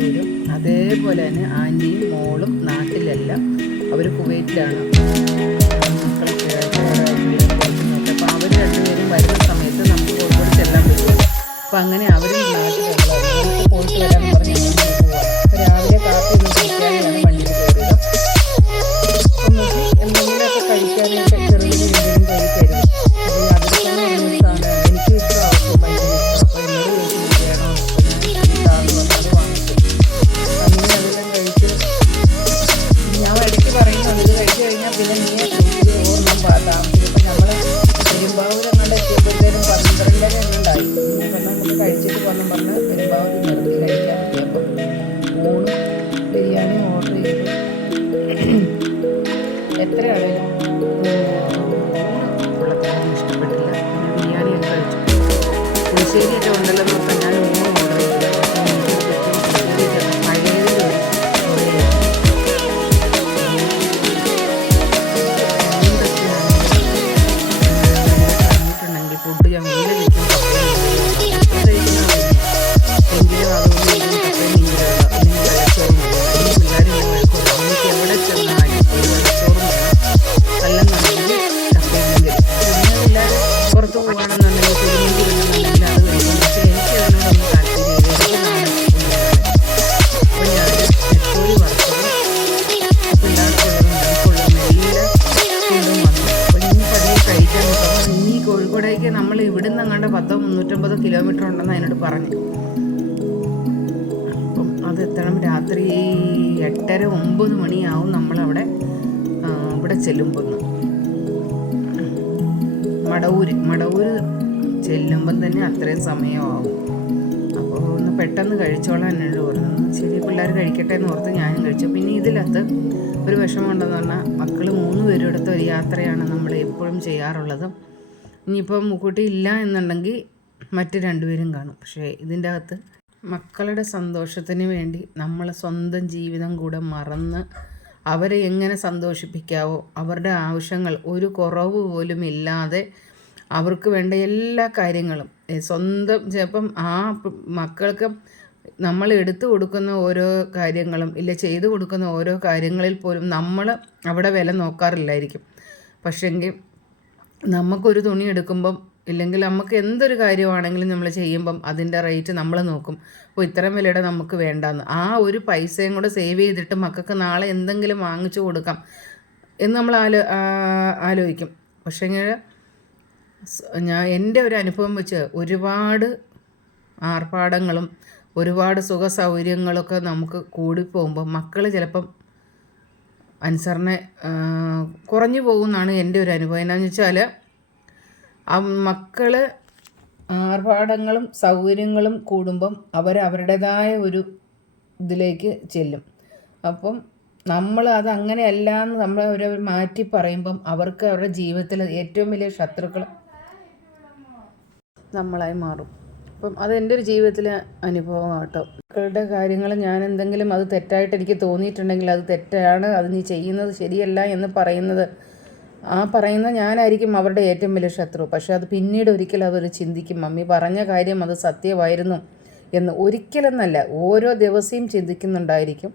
വരും. അതേപോലെ തന്നെ ആൻറ്റിയും മോളും നാട്ടിലെല്ലാം അവർ കുവൈറ്റിലാണ് മക്കളൊക്കെ നോക്കുക. അപ്പോൾ അവർ രണ്ടുപേരും വരുന്ന സമയത്ത് നമുക്ക് കോഴിക്കോട് ചെല്ലാൻ പറ്റും. അപ്പോൾ അങ്ങനെ അവരും നാട്ടിലുള്ള പോയിട്ട് വരാൻ പറഞ്ഞ് പോവാം. രാവിലെ കാപ്പി ഒന്നും കഴിക്കാതെയാണ് വണ്ടിയിൽ കയറുക. എന്തെങ്കിലുമൊക്കെ കഴിക്കാനായിട്ട് ചെറിയ എന്തെങ്കിലും കൈ തരും. അപ്പോൾ അതിൽ തന്നെ ഒരു സാധനം എനിക്ക് ഇഷ്ടമാവും, ഭയങ്കര ഇഷ്ടം. അപ്പോൾ എന്നോട് വേണോ അത് വാങ്ങിക്കും. അങ്ങനെ അതെല്ലാം കഴിച്ച് ഞാൻ ഇടയ്ക്ക് പറയും അത് കഴിച്ച് കഴിഞ്ഞാൽ പിന്നെ നീ ഓർമ്മ താമസിക്കും. ഇപ്പം നമ്മൾ പെരുമ്പാവൂർ അങ്ങോട്ട് എത്തിയപ്പോഴത്തേനും 12:30 ഉണ്ടായി. അപ്പം നമുക്ക് കഴിച്ചിട്ട് പോകാൻ പറഞ്ഞ് പെരുമ്പാവൂർ നിർത്തി കഴിക്കാൻ പറ്റിയപ്പോൾ ഊണും ബിരിയാണി ഓർഡർ ചെയ്തു. എത്രയാണേലും ഉള്ളതൊന്നും ഇഷ്ടപ്പെട്ടില്ല. പിന്നെ ബിരിയാണിയൊക്കെ കഴിച്ചു. പുളിശ്ശേരിയൊക്കെ ഉണ്ടല്ലോ നോക്കാം. ഞാൻ ഊണ് ഓർഡർ ചെയ്തു. പറഞ്ഞിട്ടുണ്ടെങ്കിൽ ഫുഡ് ഞാൻ വീട് വെക്കും എങ്കിലും അതുകൊണ്ട് വെള്ളച്ചോറും പിള്ളേർ എനിക്ക് എവിടെ ചെന്നാലും ഒരു വെള്ളച്ചോറും വേണം. അല്ലെന്നുണ്ടെങ്കിൽ കപ്പയും പിന്നെ പിള്ളേർ പുറത്ത് പോകണമെന്നുണ്ടെങ്കിൽ കുരുമീൻ വേണമെന്നുണ്ടെങ്കിൽ അത് കഴിക്കും. പക്ഷേ എനിക്ക് അതിനോടൊന്നും താല്പര്യമില്ല. അപ്പോൾ ഞാൻ നെത്തോലി വറുത്തത് പിള്ളേർക്കുള്ളതും ഞങ്ങൾക്കുള്ളതും എല്ലാം കൊണ്ടും വന്നു. അപ്പോൾ ഇനി പതിയെ കഴിക്കാൻ നോക്കാം. ഇനി കോഴിക്കോടേക്ക് നമ്മൾ ഇവിടുന്ന് അങ്ങോട്ട് 350 കിലോമീറ്റർ ഉണ്ടെന്ന് അതിനോട് പറഞ്ഞു. അപ്പം അത് എത്തണം രാത്രി 8:30-9 മണിയാവും നമ്മളവിടെ ഇവിടെ ചെല്ലുമ്പോൾ. മടവൂർ ചെല്ലുമ്പം തന്നെ അത്രയും സമയമാവും. അപ്പോൾ ഒന്ന് പെട്ടെന്ന് കഴിച്ചോളാൻ എന്നോട് പറഞ്ഞു. ശരി പിള്ളേർ കഴിക്കട്ടെ എന്ന് ഓർത്ത് ഞാനും കഴിച്ചു. പിന്നെ ഇതിനകത്ത് ഒരു വിഷമം ഉണ്ടെന്ന് പറഞ്ഞാൽ മക്കൾ 3 പേരും എടുത്ത ഒരു യാത്രയാണ് നമ്മൾ എപ്പോഴും ചെയ്യാറുള്ളത്. ഇനിയിപ്പം മുക്കൂട്ടി ഇല്ല എന്നുണ്ടെങ്കിൽ മറ്റ് 2 പേരും കാണും. പക്ഷേ ഇതിൻ്റെ അകത്ത് മക്കളുടെ സന്തോഷത്തിന് വേണ്ടി നമ്മൾ സ്വന്തം ജീവിതം കൂടെ മറന്ന് അവരെ എങ്ങനെ സന്തോഷിപ്പിക്കാവോ, അവരുടെ ആവശ്യങ്ങൾ ഒരു കുറവ് പോലും ഇല്ലാതെ അവർക്ക് വേണ്ട എല്ലാ കാര്യങ്ങളും സ്വന്തം ചിലപ്പം ആ മക്കൾക്ക് നമ്മൾ എടുത്തു കൊടുക്കുന്ന ഓരോ കാര്യങ്ങളും ഇല്ല ചെയ്തു കൊടുക്കുന്ന ഓരോ കാര്യങ്ങളിൽ പോലും നമ്മൾ അവിടെ വില നോക്കാറില്ലായിരിക്കും. പക്ഷേങ്കിൽ നമുക്കൊരു തുണി എടുക്കുമ്പം ഇല്ലെങ്കിൽ നമുക്ക് എന്തൊരു കാര്യമാണെങ്കിലും നമ്മൾ ചെയ്യുമ്പം അതിൻ്റെ റേറ്റ് നമ്മൾ നോക്കും. അപ്പോൾ ഇത്രയും വിലയുടെ നമുക്ക് വേണ്ടാന്ന് ആ ഒരു പൈസയും കൂടെ സേവ് ചെയ്തിട്ട് മക്കൾക്ക് നാളെ എന്തെങ്കിലും വാങ്ങിച്ചു കൊടുക്കാം എന്ന് നമ്മൾ ആലോചിക്കും. പക്ഷേങ്കിൽ എൻ്റെ ഒരു അനുഭവം വെച്ച് ഒരുപാട് ആർഭാടങ്ങളും ഒരുപാട് സുഖ സൗകര്യങ്ങളൊക്കെ നമുക്ക് കൂടിപ്പോകുമ്പോൾ മക്കൾ ചിലപ്പം അനുസരണ കുറഞ്ഞു പോകുമെന്നാണ് എൻ്റെ ഒരു അനുഭവം. എന്നാന്ന് വെച്ചാൽ ആ മക്കൾ ആർഭാടങ്ങളും സൗകര്യങ്ങളും കൂടുമ്പം അവരുടേതായ ഒരു ഇതിലേക്ക് ചെല്ലും. അപ്പം നമ്മൾ അത് അങ്ങനെയല്ല എന്ന് നമ്മൾ അവരെ മാറ്റി പറയുമ്പം അവർക്ക് അവരുടെ ജീവിതത്തിൽ ഏറ്റവും വലിയ ശത്രുക്കൾ നമ്മളായി മാറും. അപ്പം അതെൻ്റെ ഒരു ജീവിതത്തിലെ അനുഭവം കേട്ടോ. മക്കളുടെ കാര്യങ്ങൾ ഞാൻ എന്തെങ്കിലും അത് തെറ്റായിട്ട് എനിക്ക് തോന്നിയിട്ടുണ്ടെങ്കിൽ അത് തെറ്റാണ്, അത് നീ ചെയ്യുന്നത് ശരിയല്ല എന്ന് പറയുന്ന ഞാനായിരിക്കും അവരുടെ ഏറ്റവും വലിയ ശത്രു. പക്ഷെ അത് പിന്നീട് ഒരിക്കലും അതൊരു ചിന്തിക്കും, മമ്മി പറഞ്ഞ കാര്യം അത് സത്യമായിരുന്നു എന്ന് ഒരിക്കലെന്നല്ല ഓരോ ദിവസവും ചിന്തിക്കുന്നുണ്ടായിരിക്കും.